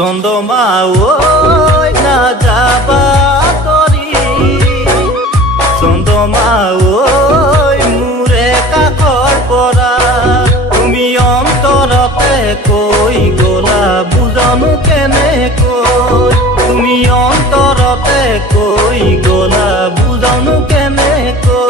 চন্দ্ৰমা ঐ নাযাবা তৰি চন্দ্ৰমা ঐ মোৰে কাষৰ পৰা তুমি অন্তৰতে কৈ গলা বুজানো কেনেকৈ তুমি অন্তৰতে কৈ গলা বুজানো কেনেকৈ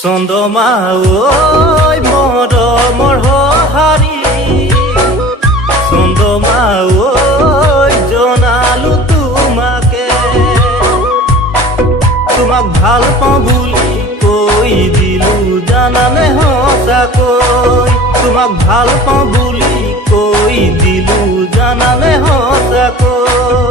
চন্দ্ৰমা ঐ মৰমৰ সঁহাৰি চন্দ্ৰমা ঐ জনালো তোমাকে তোমাক ভাল পাওঁ বুলি কৈ দিলো জানানে সঁচাকৈ তোমাক ভাল পাওঁ বুলি কৈ দিলো জানানে সঁচাকৈ